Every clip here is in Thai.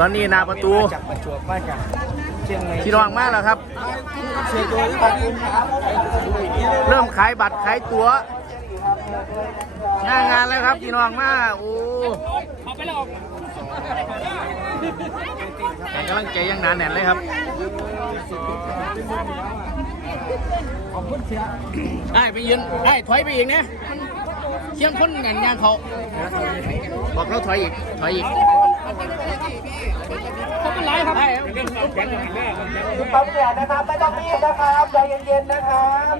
ตอนนี้หนาประตูจากประจวบมาจากเชียงใหม่พี่น้องมาแล้วครับ เชียงตัวที่ขอบคุณครับเริ่มขายบัตรขายตั๋วหน้างานแล้วครับพี่น้องมาโอ้แต่กำลังใจยังหนาแน่นเลยครับขอบคุณเสียได้ไปยืนได้ถอยไปอีกนะมันเชียงคนแน่นยางเขาบอกเราถอยอีกถอยอีกเขาเป็นไร ครับคุณปั๊มเนี่ยนะครับไม่ต้องรีบนะครับใจเย็นๆนะครับ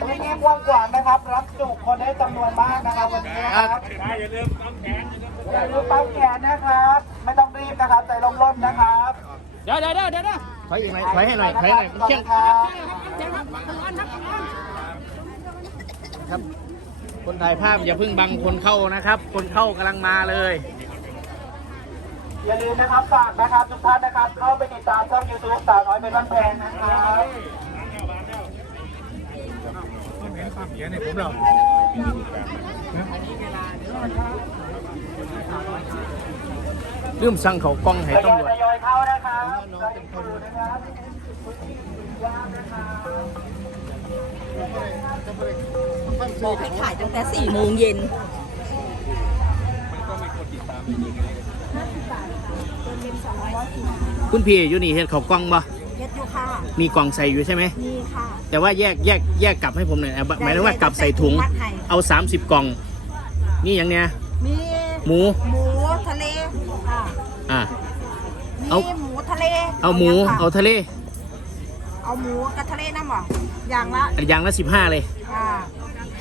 พื้นที่กว้างขวางนะครับ รับจุคนได้จำนวนมากนะครับวันนี้นะครับอย่าลืมปั๊มแขนอย่าลืมปั๊มแขนนะครับ ไม่ต้องรีบนะครับใจร่มๆนะครับเดี๋ยวเดี๋ยวเดี๋ยวเดี๋ยวถอยอีกหน่อยถอยให้หน่อยถอยให้หน่อยเชียงครับครับ คนถ่ายภาพอย่าเพิ่งบังคนเข้านะครับ คนเข้ากำลังมาเลย อย่าลืมนะครับฝากนะครับทุกท่านนะครับ เข้าไปติดตามช่องยูทูบสาวน้อยเป็นบ้านแพงนะครับลืมสั่งเขากล้องให้ทยอยตำรวจทยอยเข้านะครับใจเย็นๆนะครับยากนะครับบอกให้ขายตั้งแต่สี่โมงเย็น คุณพี่อยู่นี่เห็นเขากล้องบ่เฮ็ดอยู่ค่ะมีกล่องใส่อยู่ใช่ไหม นี่ค่ะ แต่ว่าแยกแยกแยกกลับให้ผมหน่อยนะหมายถึงว่ากลับใส่ถุงมัดให้เอา 30 กล่อง นี่อย่างเนี้ยมีหมู หมูทะเลค่ะอ่ามีเอาหมูทะเลเอาหมูยังค่ะเอาทะเลเอาหมูกับทะเลน้ำหรออย่างละอย่างละ 15 เลย ค่ะ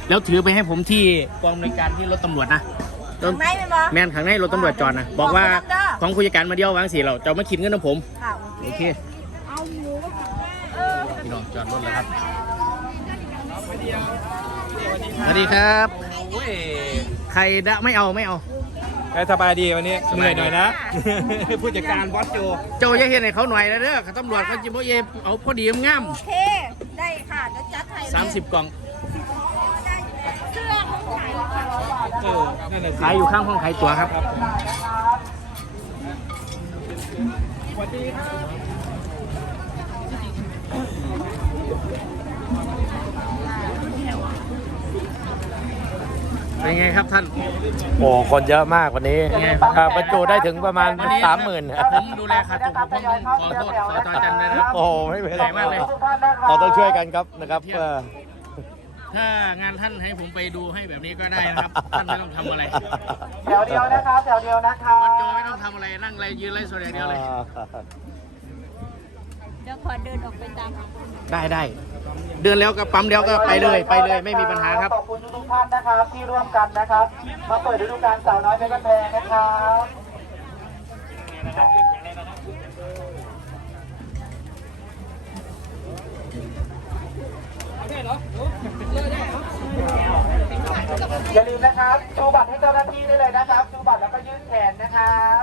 แล้วถือไปให้ผมที่กองบริการที่รถตำรวจนะ ถึงไหมไหมบอแมนขังในรถตำรวจจอดนะบอกว่าบอกไปรับเด้อของผู้จัดการมาเดียววางสีเราจะเอามาคิดเงินของผม ค่ะโอเคเอาหมูเออพี่น้องจอดรถแล้วครับสวัสดีครับโอ้ยใครดะไม่เอาไม่เอาสบายดีวันนี้สเหบานื่ยอยดี หน่อยนะ ผู้จัดการบอสโจเจ้าอย่าเห็นให้เขาหน่อยนะเด้อตำรวจเขาจะบ่เยเอาพอดีงามโอเค ได้ค่ะเดี๋ยวจัดให้เลยสามสิบกล่อง เออนั่นแหละสิขายอยู่ข้างห้องขายตั๋วครับเป็นไงครับท่าน โอ้คนเยอะมากวันนี้เป็นไงอ่าบรรจุได้ถึงประมาณวันนี้ สามหมื่นผมดูแลขาดตุกผมขอโทษขอต่อจันเลยนะครับ โอ้โหไม่เป็นเหนื่ไรอยมากเลย เราต้องช่วยกันครับนะครับเออ ถ้างานท่านให้ผมไปดูให้แบบนี้ก็ได้นะครับท่านไม่ต้องทำอะไรแถวเดียวนะครับแถวเดียวนะครับวัดโจไม่ต้องทำอะไรนั่งไรยืนไรสดอย่างเดียวเลยเดี๋ยวขอเดินออกไปตามได้ได้เดินแล้วก็ปั๊มเดียวก็ไปเลยไปเลยไม่มีปัญหาครับขอบคุณทุกๆท่านนะครับที่ร่วมกันนะครับมาเปิดฤดูกาลสาวน้อยเป็นบ้านแพงนะครับอย่าลืม นะครับชูบัตรให้เจ้าหน้าที่ได้เลยนะครับชูบัตรแล้วก็ยื่นแขนนะครับ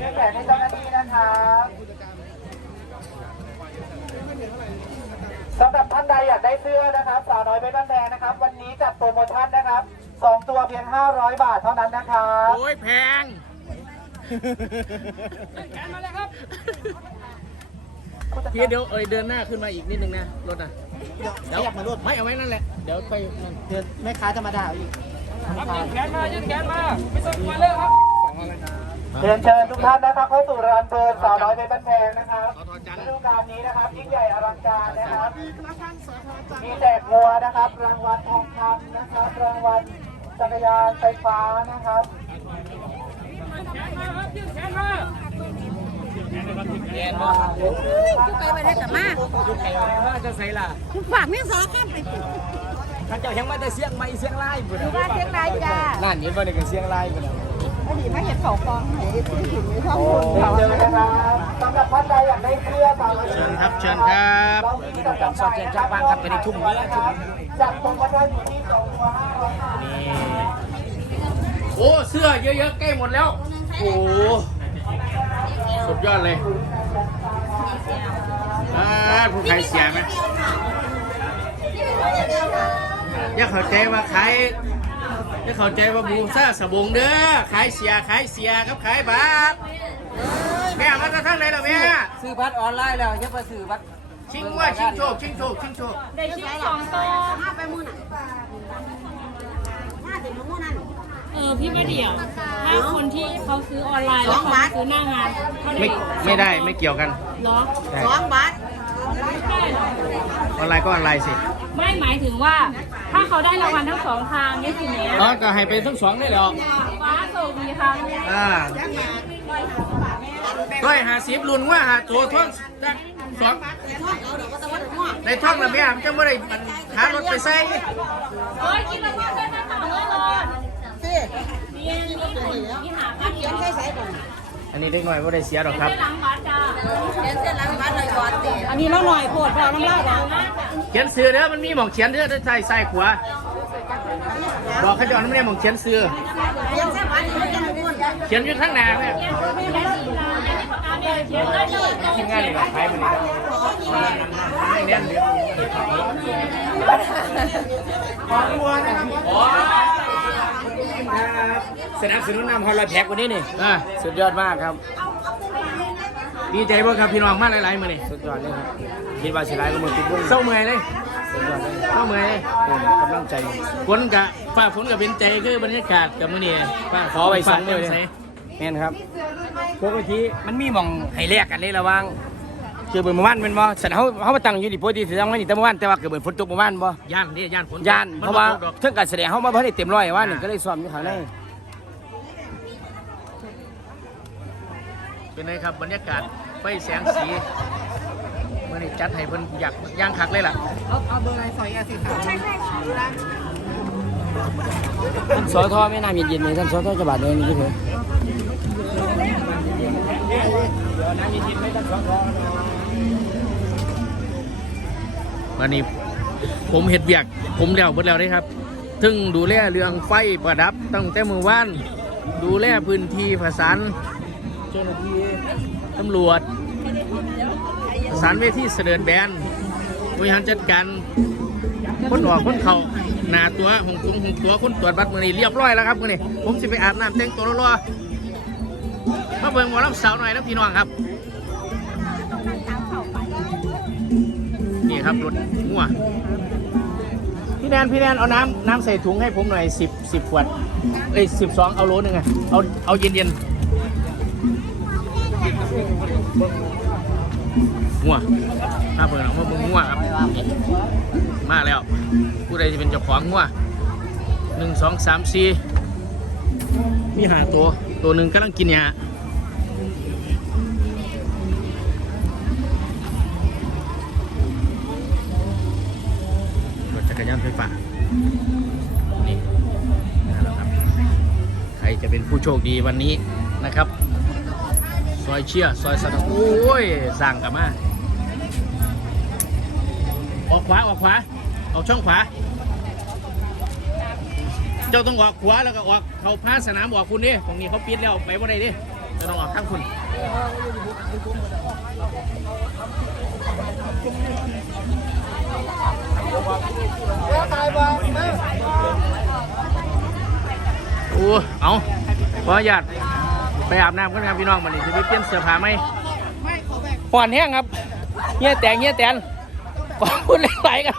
ยื่นแขนให้เจ้าหน้าที่นะครับสำหรับท่านใดอยากได้เสื้อนะครับ สาวน้อยเป็นบ้านแดงนะครับ วันนี้จัดโปรโมชั่นนะครับสองตัวเพียง 500 บาทเท่านั้นนะครับโอ้ยแพงพี่เดี๋ยวเอ้ยเดินหน้าขึ้นมาอีกนิดนึงนะรถนะเดี๋ยวมารถไม่เอาไว้นั่นแหละเดี๋ยวไปนั่นเดือนแม่ค้า ธรรมดาอีกเรียนเชิญทุกท่านนะครับเข้าสู่ร้านเบิร์นสาวน้อยเป็นบ้านแพงนะครับสอทอจันทฤร์ดูกาลนี้นะครับยิ่งใหญ่อลังการนะครับมีแจกงัวนะครับ รางวัลทองคำนะครับรางวัลจักรยานไฟฟ้านะครับไปไปได้แต่มากว่าจะใส่ล่ะฝากเมียสารคามไป ข้าเจ้ายังมาแต่เสียงไม่เสียงไล่บุญอยู่บ้านเชียงรายจ้านั่นเห็นว่าเด็กเสียงไล่บุญพอดีมาเห็นเขากองไหนที่ถึงในท้องโอ้คนเรียนเชิญนะครับสำหรับท่านใดอยากได้เสื้อสาวน้อยเชิญครับเชิญครับเรามีจัดจำหน่ายนะครับจัดโปรโมชั่นอยู่ที่สองตัวห้าร้อยบาทโอ้เสื้อเยอะๆใกล้หมดแล้วโอ้สุดยอดเลยอ่าผู้ขายเสียไหม อยากเข้าใจว่าขายจะเข้าใจว่าบูซ่าสบงเด้อขายเสียขายเสียกับขายบาทแม่มาจะทั้งไหนล่ะแม่ซื้อบัตรออนไลน์แล้วยังไปซื้อบัตรชิงว่าชิงโชคชิงโชคชิงโชคได้ชิ้นสองตัวห้าไปมือน่ะห้าถึงมือนั่นเออพี่มาเดี่ยวถ้าคนที่เขาซื้อออนไลน์แล้วเขาซื้อหน้างานเท่าไหร่ไม่ไม่ได้ไม่เกี่ยวกันเหรอสองบาทไม่ใช่เหรอออนไลน์ก็ออนไลน์สิ ไม่หมายถึงว่า ถ้าเขาได้รางวัลทั้งสองทางเนี่ยสิเนี้ยอ๋อก็ให้ไปทั้งสองได้หรอกฟ้าโชคดีค่ะอ่าร้อยห้าสิบรุ่นว่าหาตัวท่อนจักสองในท่อนระเบียบจะไม่ได้หารถไปใส่โอ้ยกินรางวัลได้ไหมต่อเลยเลยสินี่นี่นี่หาผ้าเขียนใช้ใช้ก่อน อันนี้เล็กน้อยไม่ได้เสียหรอกครับได้หลังบัตรจ้าเขียนเส้นหลังบาทหน่อยก่อนสิอันนี้เราหน่อยโพดพอน้ำเล่าเราเขียนซื้อเด้อมันมีหมองเขียนเด้อใส่ใส่ขวาบอกขจรไม่ได้หมองเขียนซื้อเขียนเส้นบาทนี่มันจะม้วนกันเขียนอยู่ข้างหน้าเนี่ยเขียนได้เลยทีมงานนี่ก็ขายมันนี่ไม่เน้นเรื่อง สนับสนุนนำฮอลลแพ็กวันนี้นี่อ่าสุดยอดมากครับ ดีใจบ่ครับพี่น้องมาหลายๆมื้อนี่สุดยอดเลยครับคิดว่าสิไลก็มือติดบุ้งเศร้าเมื่อยเลยสุดยอดเลยเศร้าเมื่อยเลยกำลังใจ ฝนกะฟ้าฝนกะเป็นใจคือบรรยากาศกับมื้อนี้ฟ้าขอไว้สองมือเลเลยยแม่นครับปกติมันมีหมองให้แลกกันเลยระหวังคื อเบิ่งเมื่อวานเป็นบ่สันเฮาเฮามาตั้งอยู่นี่ปกติสิตั้งไว้นี่แต่เมื่อวานแต่ว่าเกิดเบิ่งฝนตกเมื่อวานบ่ย่านนี่ย่านฝนย่านมัเพราะว่าบ่ตกดอก เทิงการแสดงเฮามาบ่ได้เต็มร้อยว่านี่ก็เลยซ้อมอยู่ข้างใน เป็นไงครับบรรยากาศไฟแสงสีมื้อนี้จัดให้เพิ่นอยากย่างคักเลยล่ะท่านสอทอแม่น้ำเย็นๆนี่ท่านสอทอจะบาดเลยนี่คือเถอะ วันนี้ผมเห็ดเบียก ผมแล้วเบิดแล้วเด้ครับถึงดูแลเรื่องไฟประดับตั้งแต่เมื่อวานดูแลพื้นที่ประสานเจ้าหน้าที่ตำรวจประสานเวทีเสด็จแบนบริหารจัดการคนออกคนเขาหนาตัวหงตุงหงตัวคนตรวจบัตรมือนี้เรียบร้อยแล้วครับมือนี้ผมสิไปอาบน้ำแต่งตัวรอๆมาเบิ่งหมอลำสาวหน่อยนะพี่น้องครับ ครับรถมั่วพี่แนนพี่แนนเอาน้ำน้ำใส่ถุงให้ผมหน่อยสิบสิบขวดเอ้ยสิบสองเอาโลนึงอะเอาเอาเย็นเย็นมั่วมาเปิดออกมาเบิ่งมั่วครับ มาแล้ว ผู้ใดจะเป็นเจ้าของมั่วหนึ่งสองสามสี่มีหาตัวตัวหนึ่งกำลังกินยา รถจักนี่นะครับใครจะเป็นผู้โชคดีวันนี้นะครับซอยเชียซอยสนับโอ้ยสั่งกลับมาออกขวาออกขวาออกช่องขวา เจ้าต้องออกขวาแล้วก็ออกเขาพาสนามออกคุณดิตรงนี้เขาปิดแล้วไปว่าได้ดิ จะต้องออกข้างคุณโอ้เอาขออนุญาตไปอาบน้ำกันครับพี่น้องมันนี่จะไปเปลี่ยนเสื้อผ้าไหมห่อนแห้งครับเงี้ยแตงเงี้ยแตนขอบคุณหลายๆครับ